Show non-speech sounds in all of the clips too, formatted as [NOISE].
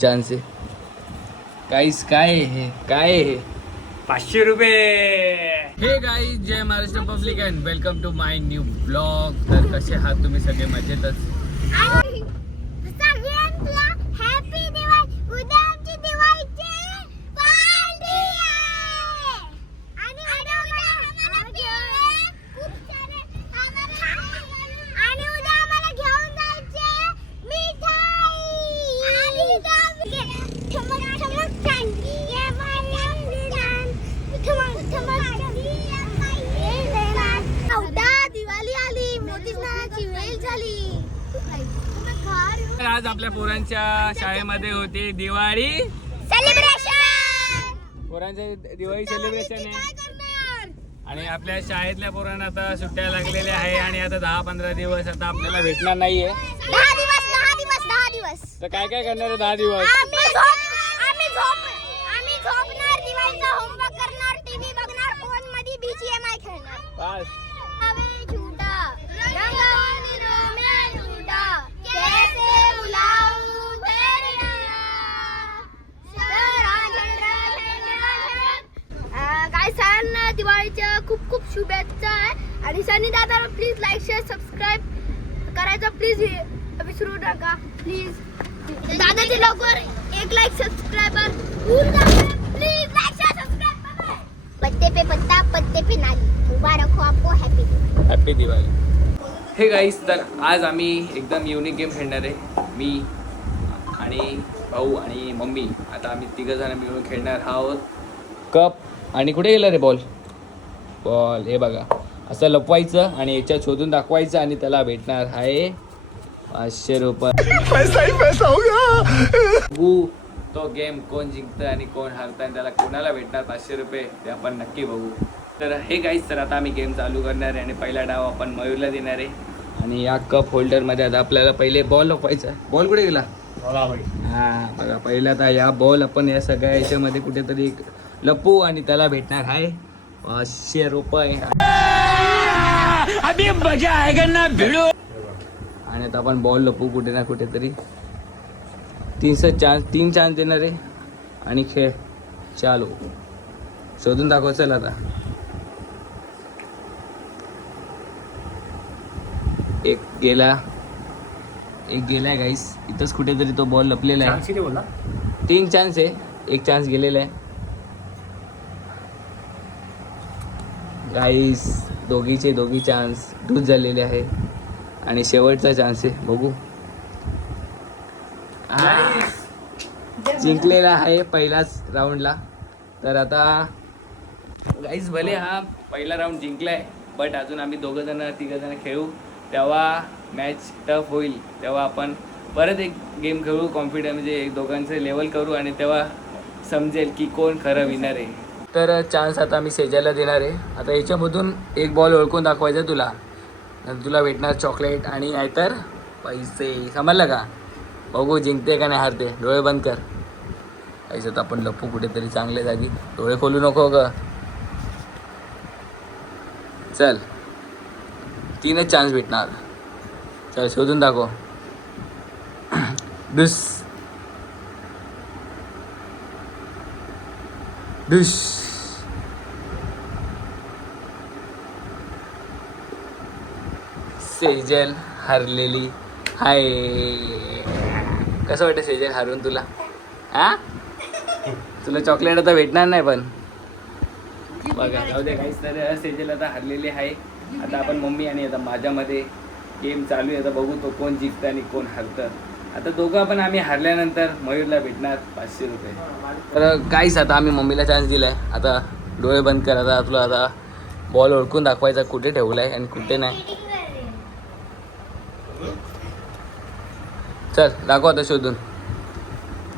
Chance आहे. काहीच काय हे काय हे पाचशे रुपये. हे गाई जय Maharashtra public and welcome to my new blog तर कसे आहात तुम्ही सगळे? मजेतच आणि सगळ्यांना हॅपी दिवाळी उद्या आमची दिवाळीची पार्टी आहे आणि उद्या आम्हाला खूप सारे आम्हाला आणि उद्या आम्हाला घेऊन जायचे मिठाई आणि ठमक ठमक चांदी ये माया दिलान ठमक ठमक चांदी ये माया दिलान उद्या दिवाळी आली मोती स्नानाची वेळ झाली तर आज आपल्या पोरांच्या शाळेमध्ये होती दिवाळी. सेलिब्रेशन पोरांचं दिवाळी सेलिब्रेशन आहे. आणि आपल्या शाळेतल्या पोरांना आता सुट्ट्या लागलेल्या आहे आणि आता दहा पंधरा दिवस आता आपल्याला भेटणार नाहीये. दहा दिवस दहा दिवस दहा दिवस. तर काय काय करणार आहे दहा दिवस? प्लीज विसरू नका प्लीज दादाचे लवकर एक like subscriber please like share पत्ते पे पत्ता पत्ते पे नाली. मुबारक हो आपको happy happy Diwali hey guys तर आज आम्ही एकदम युनिक गेम खेळणार आहे. मी आणि भाऊ आणि मम्मी. आता आम्ही तिघं जण मिळून खेळणार आहोत. कप आणि कुठे गेला रे बॉल बॉल हे बघा. असं लपवायचं आणि याच्यात शोधून दाखवायचं आणि त्याला भेटणार आहे. पाचशे रुपये. बघू तो गेम कोण जिंकतं आणि कोण हरतं आणि त्याला कोणाला भेटणार पाचशे रुपये ते आपण नक्की बघू. तर हे गाईच तर आता आम्ही गेम चालू करणार आहे आणि पहिला डाव आपण मयूरला देणार आहे. आणि या कप होल्डरमध्ये आता आपल्याला पहिले बॉल लपवायचा बॉल कुठे गेला? हा बघा पहिला आता या बॉल आपण या सगळ्या याच्यामध्ये कुठेतरी एक लपू आणि त्याला भेटणार आहे. पाचशे रुपये. अभी मजा आएगा ना भिड़ो. आणि आता आपण बॉल लपू कुठे ना कुठेतरी. तीनशे चान्स तीन चान्स देणार आहे. आणि खेळ. चालू. शोधून दाखव चल आता. एक गेला. एक गेलाय गाईस इथंच कुठेतरी तो बॉल लपलेला आहे. तीन चान्स आहे. एक चान्स गेलेला आहे. गाईस दोघीचे दोघी चान्स डूज झालेले आहे. आणि शेवटचा चान्स आहे. बघू. जिंकलेला आहे पहिलाच राऊंडला तर आता गाईस भले हा पहिला राऊंड जिंकलाय बट अजून आम्ही दोघं जण तिघं जण खेळू. तेव्हा मॅच टफ होईल. तेव्हा आपण परत एक गेम खेळू कॉन्फिडन्स म्हणजे एक दोघांचं लेवल करू आणि तेव्हा समजेल की कोण खरं विनर आहे. तर चान्स आता आम्ही सेजाला देणार आहे. आता याच्यामधून एक बॉल ओळखून दाखवायचा तुला. तुला भेटणार चॉकलेट आणि नाहीतर पैसे. समजलं का? बघू जिंकते का नाही हारते. डोळे बंद कर. पैसे तर आपण लपू कुठेतरी चांगल्या जागी. डोळे खोलू नको ग. चल. तीनच चान्स भेटणार. चल शोधून दाखव. [CLEARS THROAT] डुस डुस सेजल हरलेली हाय. कसं वाटतं सेजल हरून तुला? हा तुला चॉकलेट आता भेटणार नाही पण. बघा जाऊ दे काहीच तर सेजल आता हरलेली आहे आता आपण मम्मी आणि आता माझ्यामध्ये गेम चालू आहे. आता बघू तो कोण जिंकतं आणि कोण हरतं. आता दोघं पण आम्ही हरल्यानंतर मयूरला भेटणार पाचशे रुपये. तर काहीच आता आम्ही मम्मीला चान्स दिलाय. आता डोळे बंद कर. आता तुला आता बॉल ओळखून दाखवायचा कुठे ठेवलाय आणि कुठे नाही. चल दाखव आता शोधून.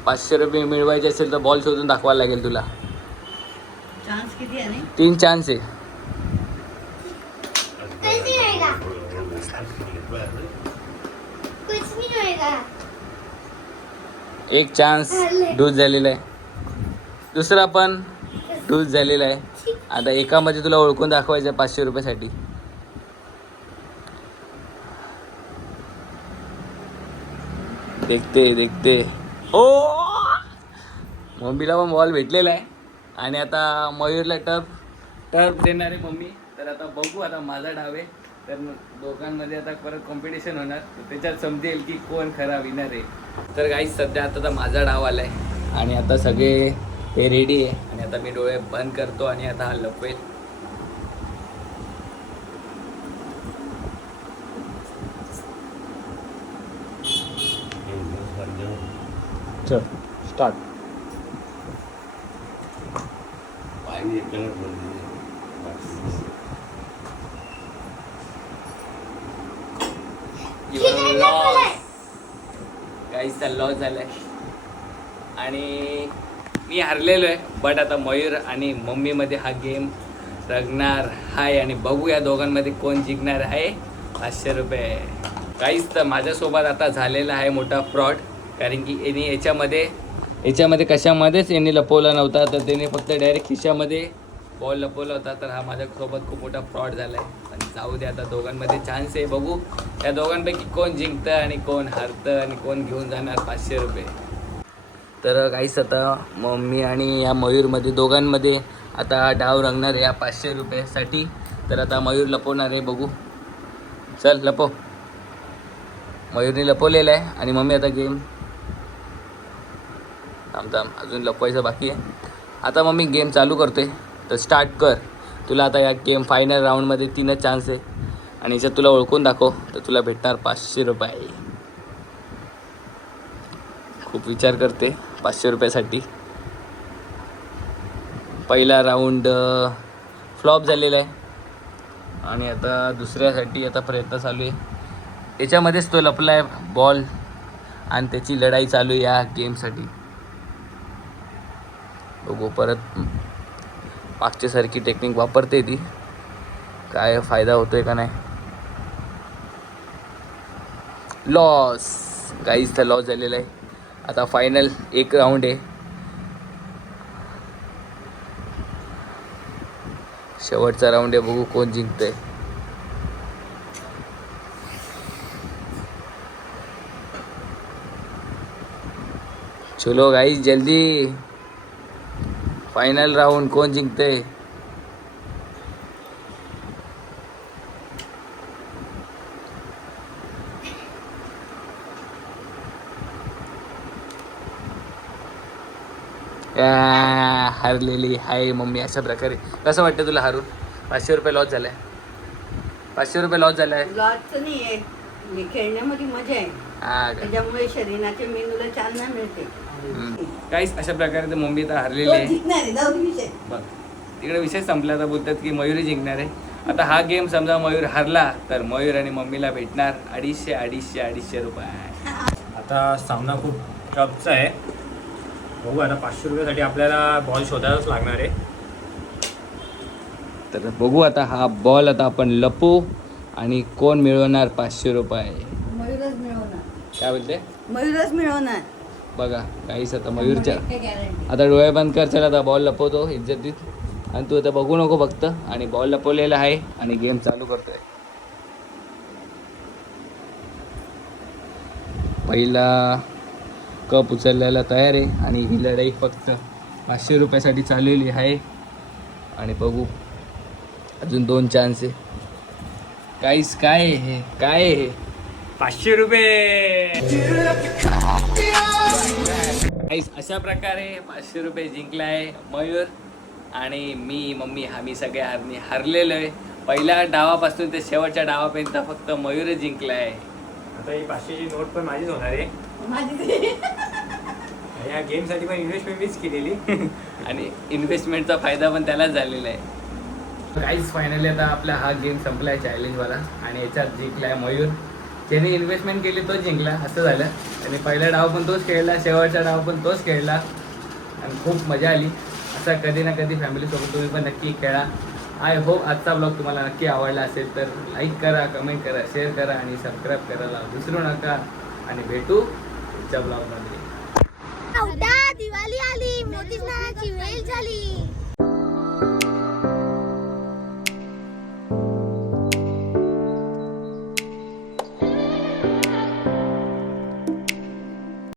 पाचशे रुपये मिळवायचे असेल तर बॉल शोधून दाखवायला लागेल तुला. चान्स किती आहे तीन चान्स आहे. कैसे होएगा कुछ नहीं होएगा एक चान्स डूज झालेला आहे. दुसरा पण डूज झालेला आहे. आता एकामध्ये तुला ओळखून दाखवायचं आहे पाचशे रुपयासाठी. देखते देखते. ओ! मम्मीला पण बॉल भेटलेला आहे. आणि आता मयूरला टर्फ टर्फ देणार आहे मम्मी. तर आता बघू आता माझा डाव आहे. तर मग दोघांमध्ये आता परत कॉम्पिटिशन होणार. तर त्याच्यात समजेल की कोण खरा विनर आहे. तर काही सध्या आता तर माझा डाव आहे आणि आता सगळे हे रेडी आहे. आणि आता मी डोळे बंद करतो आणि आता हा लपवेल. चल स्टार्ट काहीचा लॉस झालाय. आणि मी हरलेलो आहे बट आता मयूर आणि मम्मीमध्ये हा गेम रंगणार आहे आणि बघू या दोघांमध्ये कोण जिंकणार आहे. पाचशे रुपये. काहीच तर माझ्यासोबत आता झालेला आहे मोठा फ्रॉड कारण की यांनी याच्यामध्ये याच्यामध्ये कशामध्येच यांनी लपवला नव्हता. तर त्याने फक्त डायरेक्ट खिशामध्ये बॉल लपवला होता. तर हा माझ्यासोबत खूप मोठा फ्रॉड झाला आहे पण जाऊ दे आता दोघांमध्ये चान्स आहे. बघू या दोघांपैकी कोण जिंकतं आणि कोण हारतं आणि कोण घेऊन जाणार पाचशे रुपये. तर काहीच आता मम्मी आणि या मयूरमध्ये दोघांमध्ये आता डाव रंगणार आहे या पाचशे रुपयासाठी. तर आता मयूर लपवणार आहे. बघू. चल लपव. मयूरने लपवलेला आहे. आणि मम्मी आता गेम थांब थांब अजून लपवायचं बाकी आहे. आता मग मी गेम चालू करतोय. तर स्टार्ट कर. तुला आता या गेम फायनल राऊंडमध्ये तीनच चान्स आहे. आणि याच्यात तुला ओळखून दाखव. तर तुला भेटणार पाचशे रुपये. खूप विचार करते पाचशे रुपयासाठी. पहिला राऊंड फ्लॉप झालेला आहे. आणि आता दुसऱ्यासाठी आता प्रयत्न चालू आहे. याच्यामध्येच तो लपला आहे बॉल आणि त्याची लढाई चालू आहे या गेमसाठी बघू परत मागच्यासारखी टेक्निक वापरते ती. काय फायदा होतोय का नाही? लॉस काहीच तर लॉस झालेला आहे. आता फायनल एक राऊंड आहे. शेवटचा राऊंड आहे बघू कोण जिंकतंय. चलो गाईज जल्दी. फायनल राऊंड कोण जिंकतंय? आ, हरलेली हाय मम्मी अशा प्रकारे. कसं वाटतं तुला हारून? पाचशे रुपये लॉस झालाय. पाचशे रुपये लॉस झालाय. लॉसचं नाही आहे खेळण्यामध्ये मजा आहे. हा का? त्याच्यामुळे शरीराच्या मेंदूला चालना मिळते. काहीच अशा प्रकारे तर मम्मी तर हरलेली तो आहे. बघ तिकडे विषय संपला तर बोलतात की मयूरही जिंकणार आहे. आता हा गेम समजा मयूर हरला तर मयूर आणि मम्मीला भेटणार अडीचशे अडीचशे अडीचशे रुपये. आता सामना खूप टफचा आहे. बघू आता पाचशे रुपयासाठी आपल्याला बॉल शोधायलाच लागणार आहे. तर बघू आता हा बॉल आता आपण लपू आणि कोण मिळवणार पाचशे रुपये. मयूरच मिळवणार. काय बोलते? मयूरच मिळवणार. बघा काहीच आता मयूरच्या आता डोळे बंद कर चल आता बॉल लपवतो इज्जतीत आणि तू आता बघू नको फक्त. आणि बॉल लपवलेला आहे आणि गेम चालू करतोय. पहिला कप उचललेला तयार आहे आणि ही लढाई फक्त पाचशे रुपयासाठी चाललेली आहे. आणि बघू अजून दोन चान्स आहे. काहीच काय हे? काय हे? पाचशे रुपये. अशा प्रकारे पाचशे रुपये जिंकलाय मयूर आणि मी मम्मी आम्ही सगळे हारणी हरलेलो आहे. पहिल्या डावापासून ते शेवटच्या डावापर्यंत फक्त मयूरच जिंकलाय. आता ही पाचशेची नोट पण माझीच होणार आहे. या गेमसाठी पण इन्व्हेस्टमेंट मीच केलेली. आणि इन्व्हेस्टमेंटचा फायदा पण त्यालाच झालेला आहे. काहीच फायनली आता आपला हा गेम संपलाय चॅलेंजवाला आणि याच्यात जिंकलाय मयूर. त्याने इन्व्हेस्टमेंट केली तोच जिंकला. असं झालं. आणि पहिला डाव पण तोच खेळला शेवटचा डाव पण तोच खेळला. आणि खूप मजा आली. असा कधी ना कधी फॅमिलीसोबत तुम्ही पण नक्की खेळा. आय होप आजचा ब्लॉग तुम्हाला नक्की आवडला असेल तर लाईक करा कमेंट करा शेअर करा आणि सबस्क्राईब करायला विसरू नका. आणि भेटू पुढच्या ब्लॉगमध्ये दिवाळी आली. मोदी झाली.